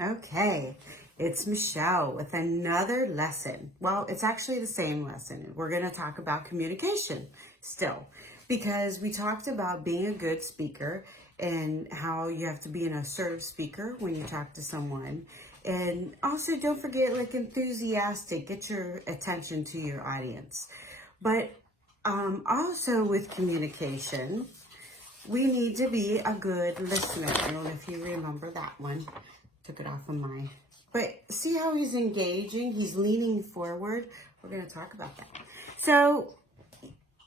Okay, it's Michelle with another lesson. Well, it's actually the same lesson. We're going to talk about communication still because we talked about being a good speaker and how you have to be an assertive speaker when you talk to someone. And also don't forget, like, enthusiastic, get your attention to your audience. But also with communication, we need to be a good listener. I don't know if you remember that one. Took it off of mine. But see how he's engaging? He's leaning forward. We're going to talk about that. So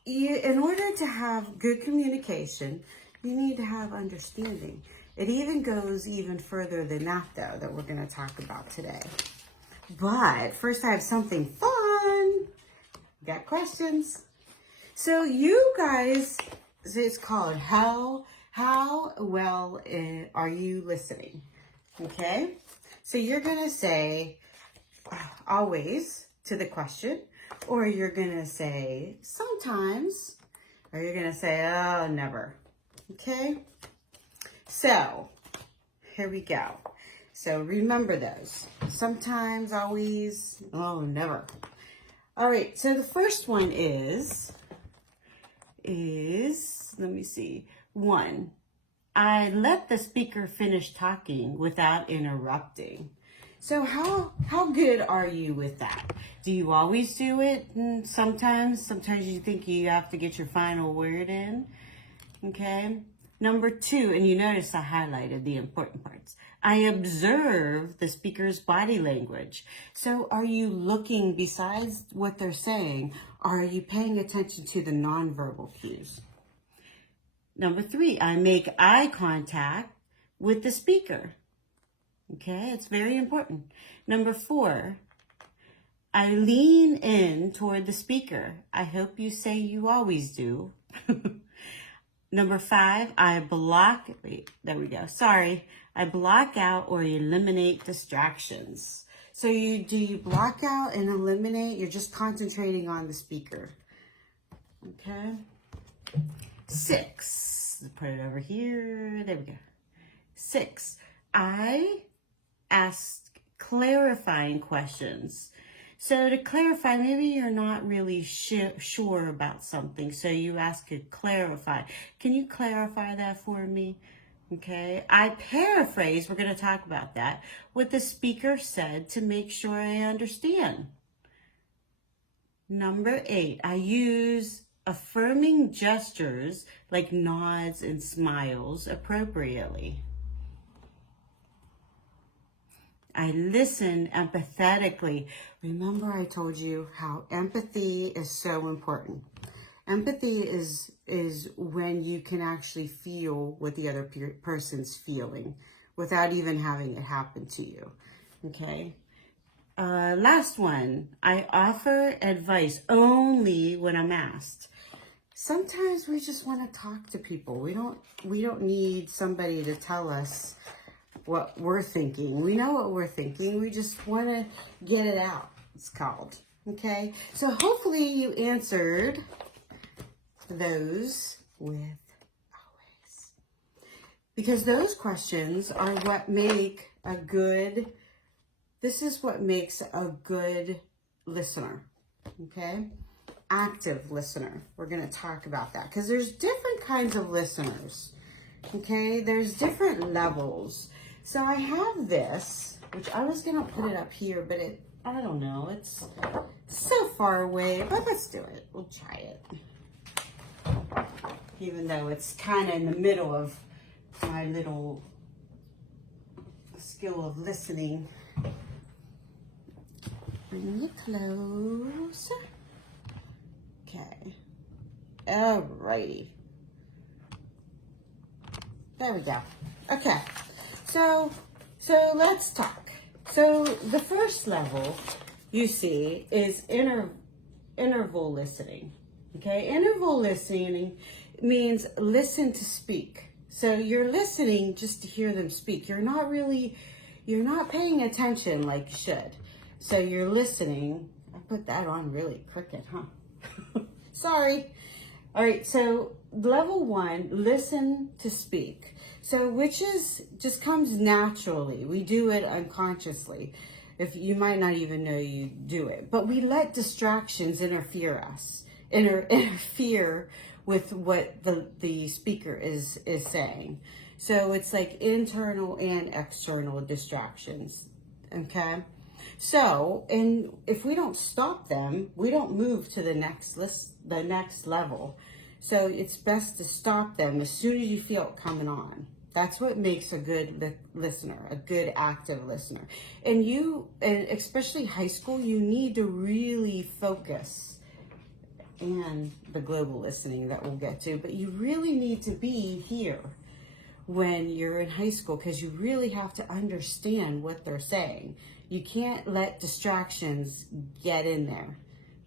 in order to have good communication, you need to have understanding. It even goes even further than that, though, that we're going to talk about today. But first, I have something fun. Got questions? So you guys, it's called How Well Are You Listening? Okay, so you're going to say always to the question, or you're going to say sometimes, or you're going to say, oh, never. Okay, so here we go. So remember those. Sometimes, always, oh, never. All right, so the first one is, let me see, 1. I let the speaker finish talking without interrupting. So how good are you with that? Do you always do it? Sometimes you think you have to get your final word in. Okay. Number 2, and you notice I highlighted the important parts. I observe the speaker's body language. So are you looking, besides what they're saying, are you paying attention to the nonverbal cues? Number 3, I make eye contact with the speaker. Okay, it's very important. Number 4, I lean in toward the speaker. I hope you say you always do. Number 5, I block out or eliminate distractions. So do you block out and eliminate? You're just concentrating on the speaker. Okay. 6, let's put it over here. There we go. 6, I ask clarifying questions. So to clarify, maybe you're not really sure about something, so you ask to clarify. Can you clarify that for me? Okay. I paraphrase, we're going to talk about that, what the speaker said to make sure I understand. Number 8, I use affirming gestures like nods and smiles appropriately. I listen empathetically. Remember I told you how empathy is so important. Empathy is when you can actually feel what the other person's feeling without even having it happen to you. Okay. Last one, I offer advice only when I'm asked. Sometimes we just want to talk to people. We don't need somebody to tell us what we're thinking. We know what we're thinking. We just want to get it out. It's called. Okay. So hopefully you answered those with always, because those questions are what make a good. This is what makes a good listener. Okay. Active listener. We're going to talk about that because there's different kinds of listeners. Okay. There's different levels. So I have this, which I was going to put it up here, but I don't know. It's so far away, but let's do it. We'll try it. Even though it's kind of in the middle of my little skill of listening. Bring it closer. Okay. Alrighty. There we go. Okay. So let's talk. So the first level you see is interval listening. Okay, interval listening means listen to speak. So you're listening just to hear them speak. You're not paying attention like you should. So you're listening. I put that on really crooked, huh? Sorry. All right, so level 1, listen to speak. So which is just comes naturally. We do it unconsciously. If you might not even know you do it, but we let distractions interfere with what the speaker is saying. So it's like internal and external distractions. Okay. So, and if we don't stop them, we don't move to the next level. So it's best to stop them as soon as you feel it coming on. That's what makes a good listener, a good active listener. And especially high school, you need to really focus, and the global listening that we'll get to, but you really need to be here when you're in high school, because you really have to understand what they're saying. You can't let distractions get in there.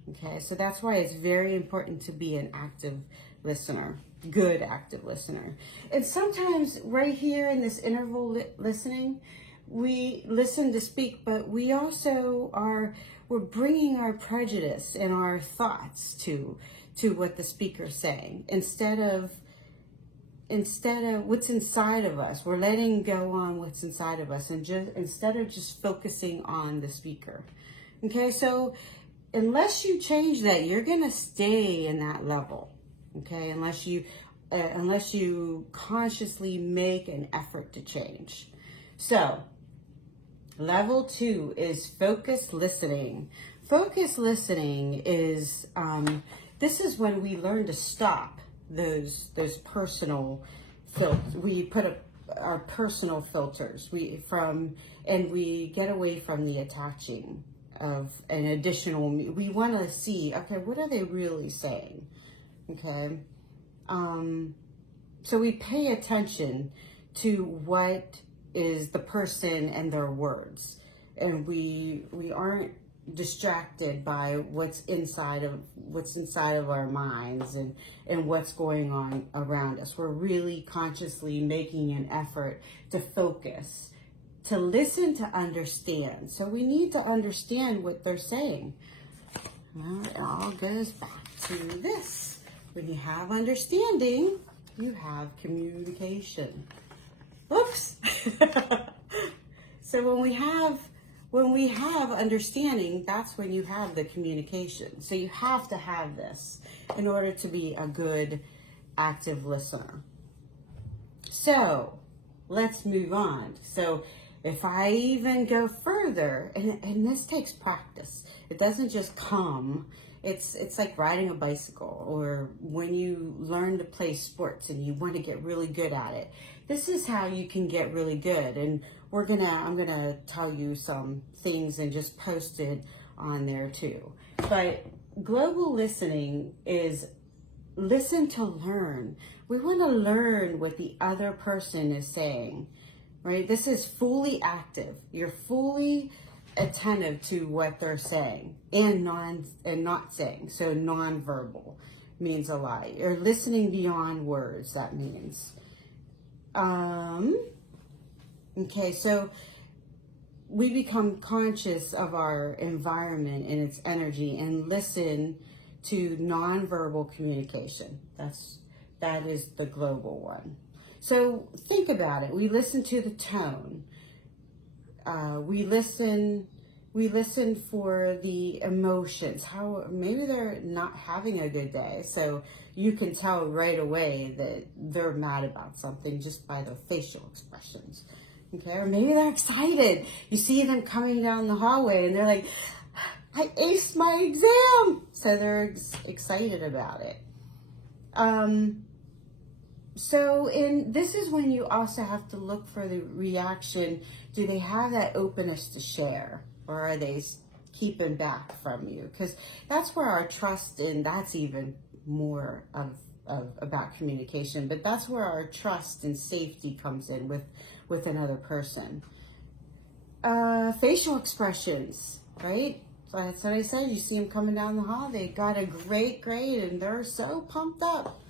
Okay, so that's why it's very important to be an active listener, good active listener. And sometimes right here in this interval listening, we listen to speak, but we also we're bringing our prejudice and our thoughts to what the speaker's saying instead of what's inside of us. We're letting go on what's inside of us, and instead of just focusing on the speaker. Okay, so unless you change that, you're gonna stay in that level. Okay, unless you consciously make an effort to change. So level 2 is focused listening. Focused listening is this is when we learn to stop those personal filters. We put our personal filters. We get away from the attaching of an additional. We want to see, okay, what are they really saying? Okay, so we pay attention to what is the person and their words, and we aren't distracted by what's inside of our minds and what's going on around us. We're really consciously making an effort to focus, to listen, to understand. So we need to understand what they're saying. Well, it all goes back to this. When you have understanding, you have communication. Oops. So when we have understanding, that's when you have the communication. So you have to have this in order to be a good active listener. So let's move on. So if I even go further, and this takes practice, it doesn't just come. It's like riding a bicycle, or when you learn to play sports and you want to get really good at it. This is how you can get really good. And I'm gonna tell you some things and just post it on there too. But global listening is listen to learn. We want to learn what the other person is saying, right? This is fully active. You're fully attentive to what they're saying and not saying. So nonverbal means a lot. You're listening beyond words, that means. Okay, so we become conscious of our environment and its energy and listen to nonverbal communication. That is the global one. So think about it. We listen to the tone. We listen for the emotions. How maybe they're not having a good day, so you can tell right away that they're mad about something just by their facial expressions. Okay, or maybe they're excited. You see them coming down the hallway and they're like, I aced my exam. So they're excited about it. So this is when you also have to look for the reaction. Do they have that openness to share, or are they keeping back from you? Because that's where our trust that's even more of about communication, but that's where our trust and safety comes in with another person. Facial expressions, right? So that's what I said. You see them coming down the hall, they got a great grade and they're so pumped up.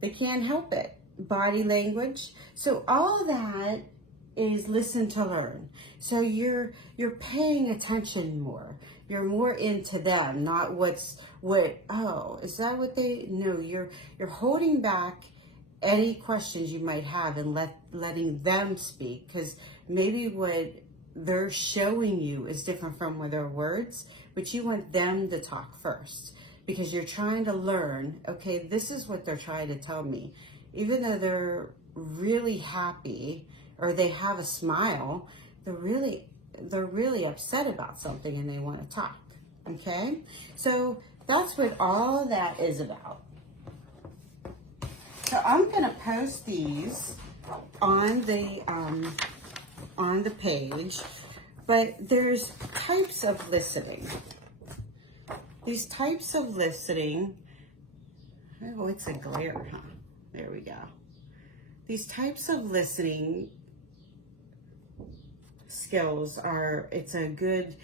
They can't help it. Body language. So all that is listen to learn. So you're paying attention more. You're more into them, not is that what they know? You're holding back any questions you might have and letting them speak, because maybe what they're showing you is different from what their words, but you want them to talk first because you're trying to learn, okay, this is what they're trying to tell me. Even though they're really happy or they have a smile, they're really upset about something and they want to talk, okay? So that's what all that is about. So I'm gonna post these on the page, but there's types of listening. These types of listening, oh, it's a glare, huh? There we go. These types of listening skills are, it's a good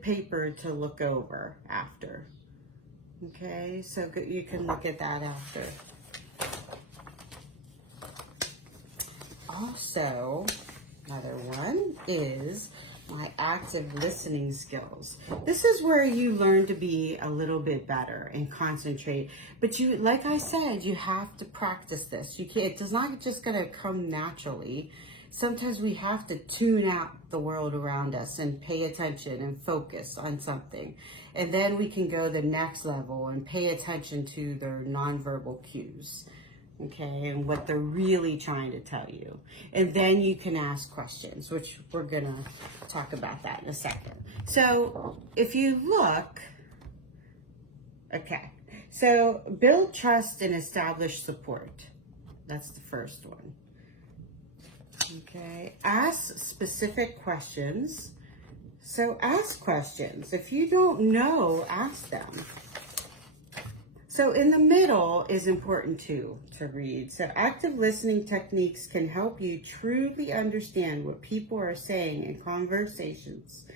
paper to look over after. Okay, so you can look at that after. Also, another one is my active listening skills. This is where you learn to be a little bit better and concentrate. But you, like I said, you have to practice this. You can't, it's not just gonna come naturally. Sometimes we have to tune out the world around us and pay attention and focus on something. And then we can go the next level and pay attention to their nonverbal cues, okay, and what they're really trying to tell you. And then you can ask questions, which we're gonna talk about that in a second. So if you look, okay, so build trust and establish support. That's the first one. Okay, ask specific questions. So ask questions. If you don't know, ask them. So in the middle is important too to read. So active listening techniques can help you truly understand what people are saying in conversations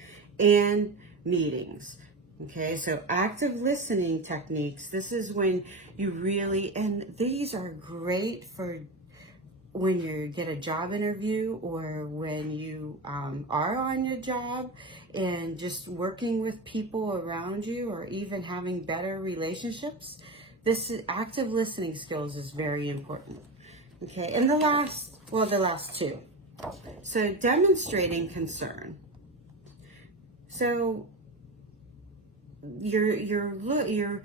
and meetings. Okay, so active listening techniques, this is when you really, and these are great for when you get a job interview or when you are on your job and just working with people around you or even having better relationships. This is, active listening skills is very important. Okay, and the last two. So demonstrating concern. So you're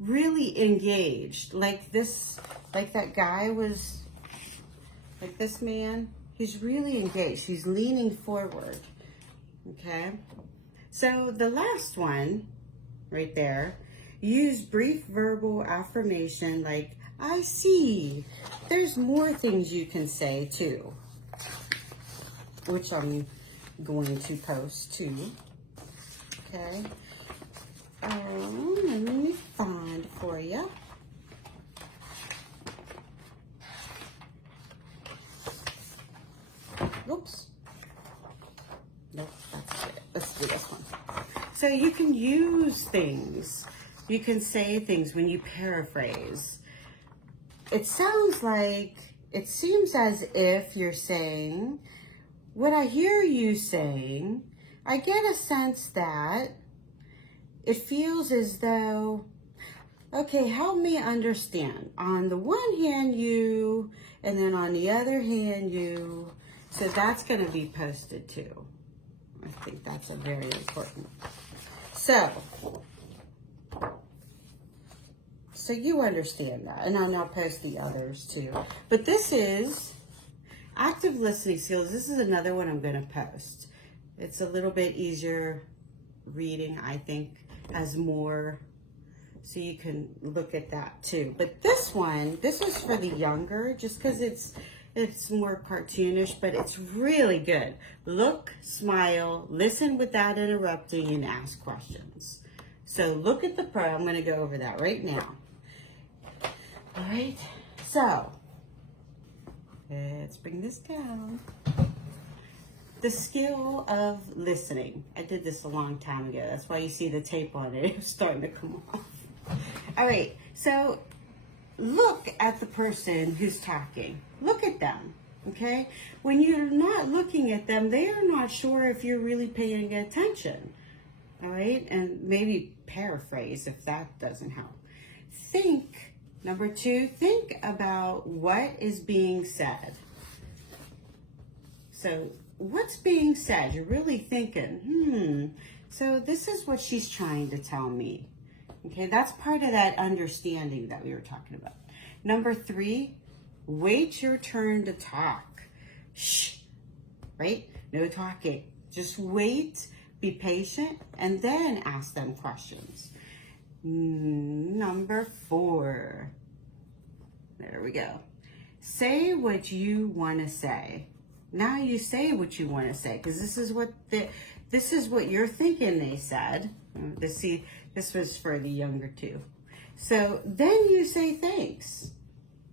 really engaged, like that guy was. Like this man, he's really engaged. He's leaning forward, okay? So the last one, right there, use brief verbal affirmation like, I see. There's more things you can say too, which I'm going to post too, okay? Let me find for you. Oops. Nope, that's it. Let's do this one. So you can use things. You can say things when you paraphrase. It sounds like, it seems as if you're saying, what I hear you saying, I get a sense that it feels as though, okay, help me understand. On the one hand, you, and then on the other hand, you. So that's going to be posted too. I think that's a very important. So you understand that. And I'll post the others too. But this is active listening skills. This is another one I'm going to post. It's a little bit easier reading, I think, has more. So you can look at that too. But this one, this is for the younger, just because it's more cartoonish, but it's really good. Look, smile, listen without interrupting, and ask questions. So look at the pro. I'm going to go over that right now. All right. So let's bring this down. The skill of listening. I did this a long time ago. That's why you see the tape on it. It's starting to come off. All right. So look at the person who's talking. Look at them, okay? When you're not looking at them, they are not sure if you're really paying attention, all right? And maybe paraphrase if that doesn't help. Think Number 2, think about what is being said. So what's being said? You're really thinking, so this is what she's trying to tell me. Okay, that's part of that understanding that we were talking about. Number 3, wait your turn to talk. Shh, right? No talking. Just wait, be patient, and then ask them questions. Number 4, there we go. Say what you want to say. Now you say what you want to say, because this is what you're thinking they said. This was for the younger 2. So then you say thanks.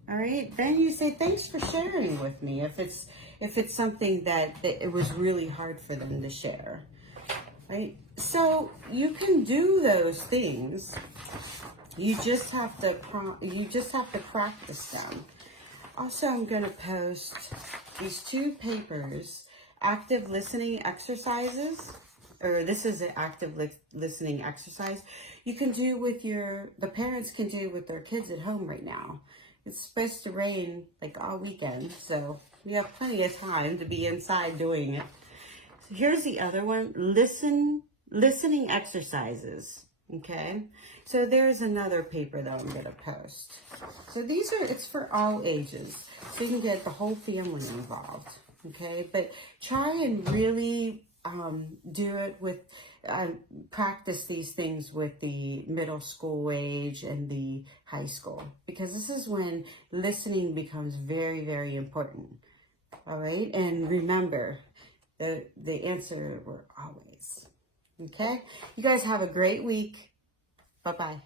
All right. Then you say thanks for sharing with me. If it's something that it was really hard for them to share, right? So you can do those things. You just have to practice them. Also, I'm going to post these 2 papers, active listening exercises, or this is an active listening exercise you can do with the parents can do with their kids at home right now. It's supposed to rain like all weekend, so we have plenty of time to be inside doing it. So here's the other one, listening exercises. Okay, so there's another paper that I'm going to post. So it's for all ages, so you can get the whole family involved. Okay, but try and really do it with, practice these things with the middle school age and the high school, because this is when listening becomes very, very important. All right, and remember, the answer were always. Okay, you guys have a great week. Bye-bye.